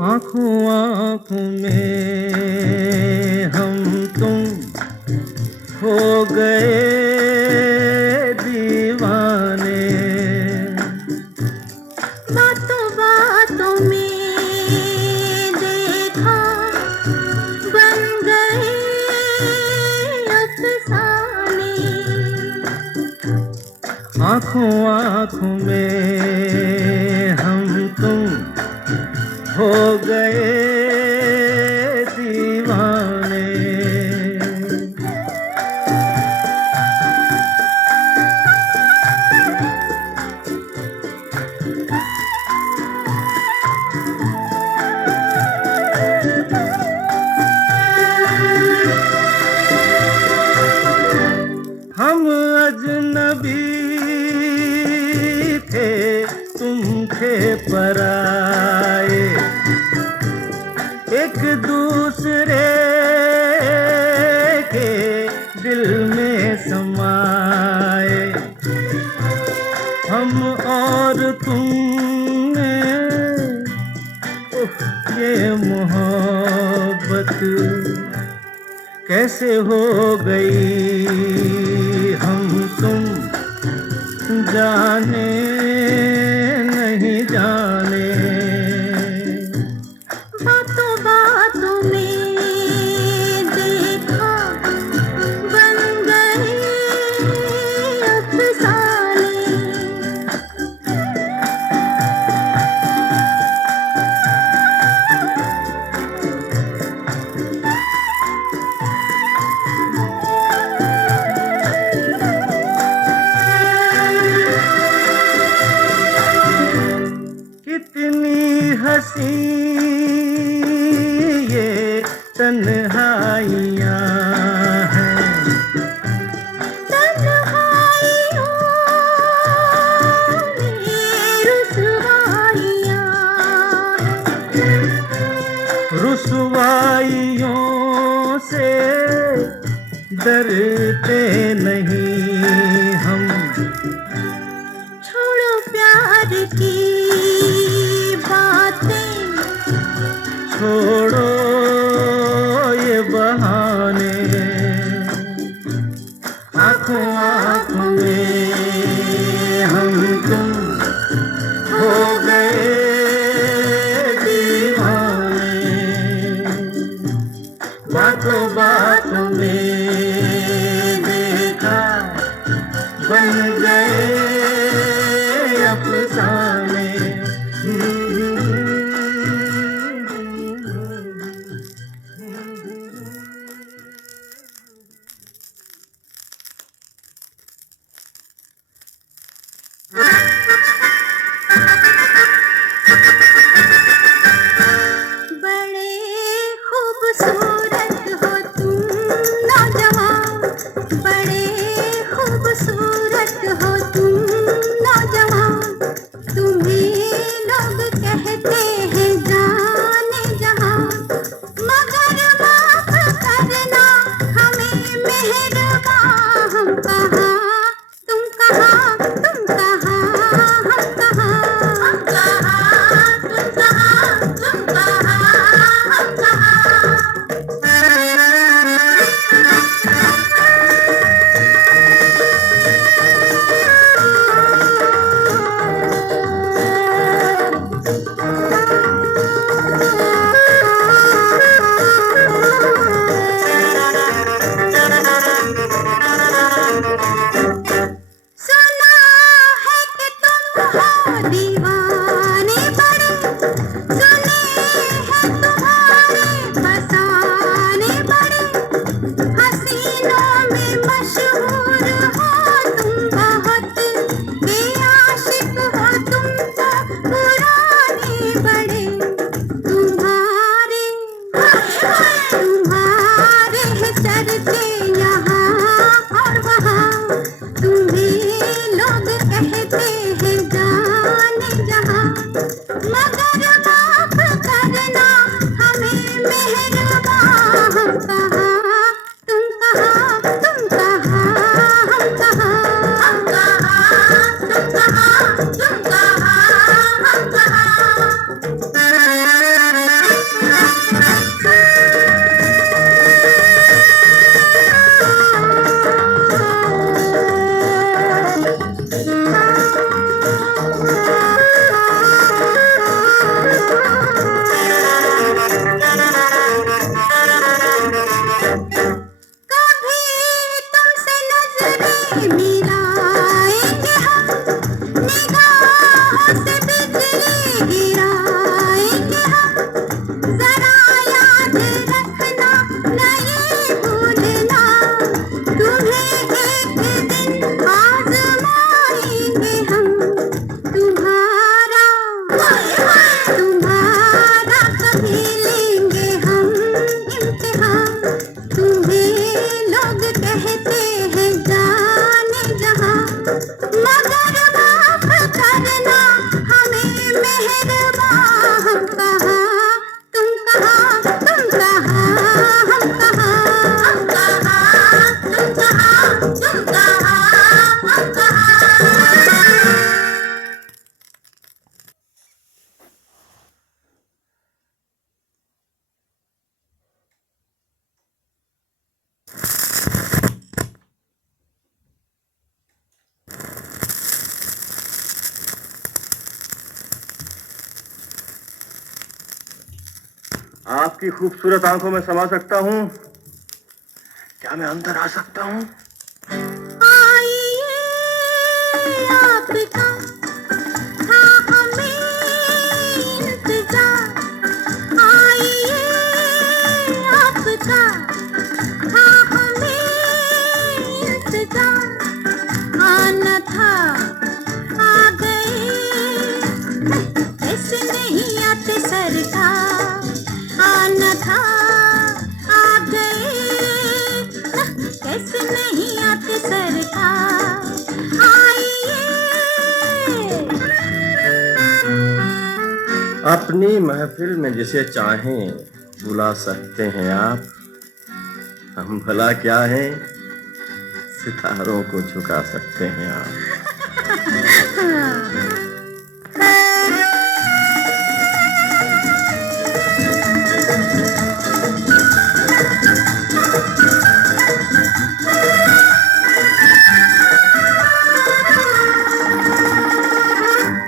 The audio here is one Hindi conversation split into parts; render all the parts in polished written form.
आँखों आँखों में हम तुम हो गए दीवाने। बातों बातों में देखा बन गए अफसाने। आँखों आँखों में हम तुम हो गए दीवाने। हम अजनबी थे तुम थे पराए, एक दूसरे के दिल में समाए। हम और तुमने ये मोहब्बत कैसे हो गई हम तुम जाने नहीं जाने। बातों बातों में देखा बन गए अफसाने। कितनी हंसी ये तन्हाइयाँ हैं, तन्हाइयों में रुसवाइयाँ हैं। रुसवाइयों से डरते नहीं हम। छोड़ो प्यार की बातें, छोड़ो ये बहाने। आँखों आँखों में हम तुम हो गए दीवाने। बातों बातों में देखा बन गए अफसाने। आपकी खूबसूरत आंखों में समा सकता हूँ? क्या मैं अंदर आ सकता हूँ? आइए आपका था हमें इंतजार, आइए आपका था हमें इंतजार, आना था आ गए, ऐसे नहीं आते सरकार, आना था आ गए, कैसे नहीं आते सरकार, आइए। अपनी महफिल में जिसे चाहें बुला सकते हैं आप। हम भला क्या हैं, सितारों को झुका सकते हैं आप।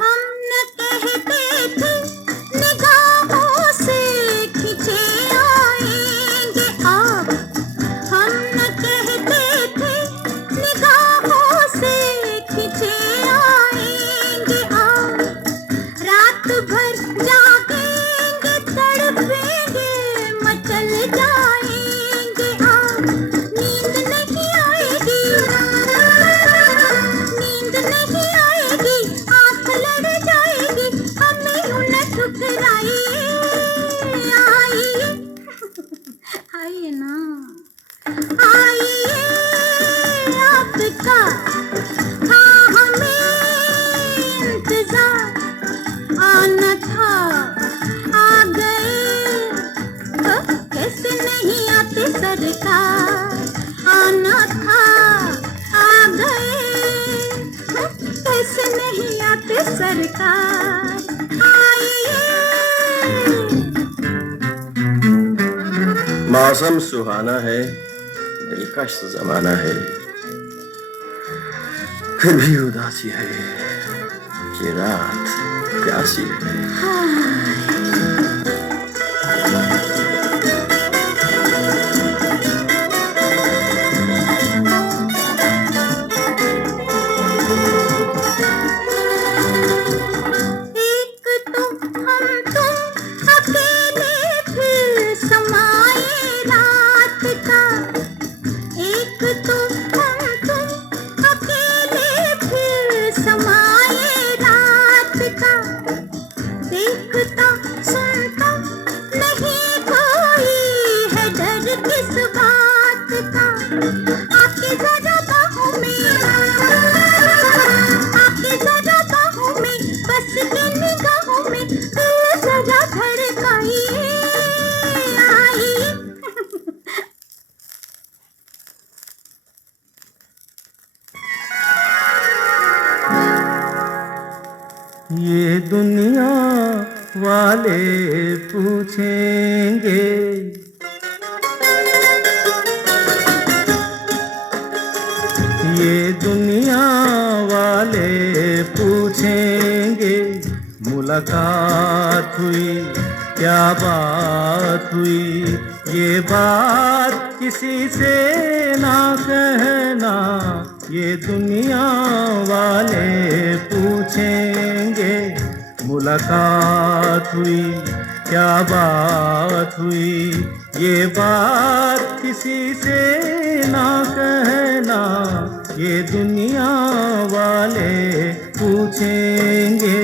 हम न कहते थे निगाहों से खिंचे आएंगे आप, हम न कहते थे निगाहों से खिंचे आएंगे आप, रात भर जागेंगे तड़पेंगे मचल जाएंगे आप, नींद नहीं आएगी, नींद नहीं आएगी, आंख लड़ जाएगी, हमें यूं न ठुकराइए, आइए आइए ना, आइए आपका था हमें इंतजार, आना था आ गए, कैसे नहीं आते सरकार, आना था आ गए, कैसे नहीं आते सरकार, आइए। मौसम सुहाना है, दिलकश जमाना है, फिर भी उदासी है, ये रात प्यासी है। एक तो हम तुम अकेले फिर समाए रात का, एक तो हम तुम अकेले फिर समाए रात का, देखता सुनता नहीं कोई है डर किस बात का, आके जरा बाहों में, आके जरा बाहों में, बस के निगाहों में दिल जरा धड़काइए, आइए। ये दुनिया वाले पूछेंगे, ये दुनिया वाले पूछेंगे, मुलाकात हुई क्या बात हुई, ये बात किसी से ना कहना, ये दुनिया वाले पूछेंगे, मुलाकात हुई क्या बात हुई, ये बात किसी से ना कहना, ये दुनिया वाले पूछेंगे।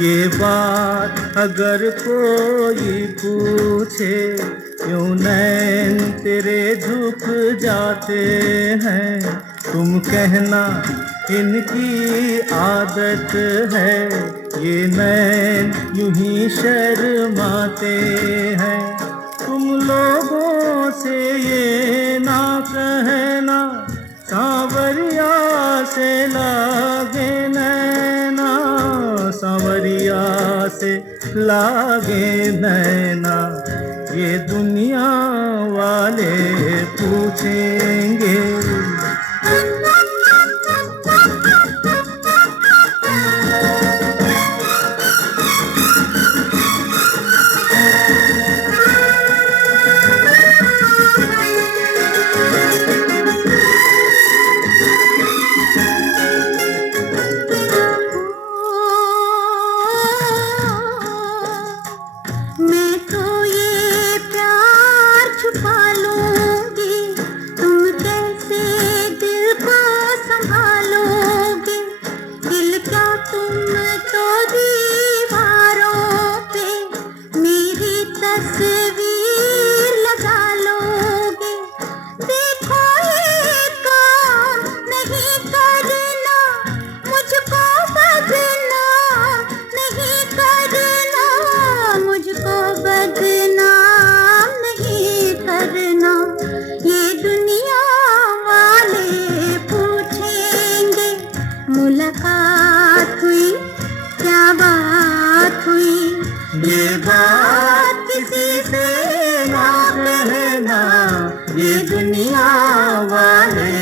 ये बात अगर कोई पूछे, क्यों नैन तेरे झुक जाते हैं, तुम कहना इनकी आदत है, ये नैन यूं ही शर्माते हैं, तुम लोगों से ये लागे नैना, ये दुनिया वाले पूछेंगे। मैं तो ये प्यार छुपा लूंगी, तुम कैसे दिल को संभालोगे? दिल क्या तुम तो दीवारों पे मेरी तस्वीर लगा लोगे। देखो ये काम नहीं करना, मुझको बदनाम नहीं करना, मुझको बदनाम नहीं करना। ये दुनिया वाले पूछेंगे, मुलाकात हुई क्या बात हुई? ये बात किसी से ना कहना, ये दुनिया वाले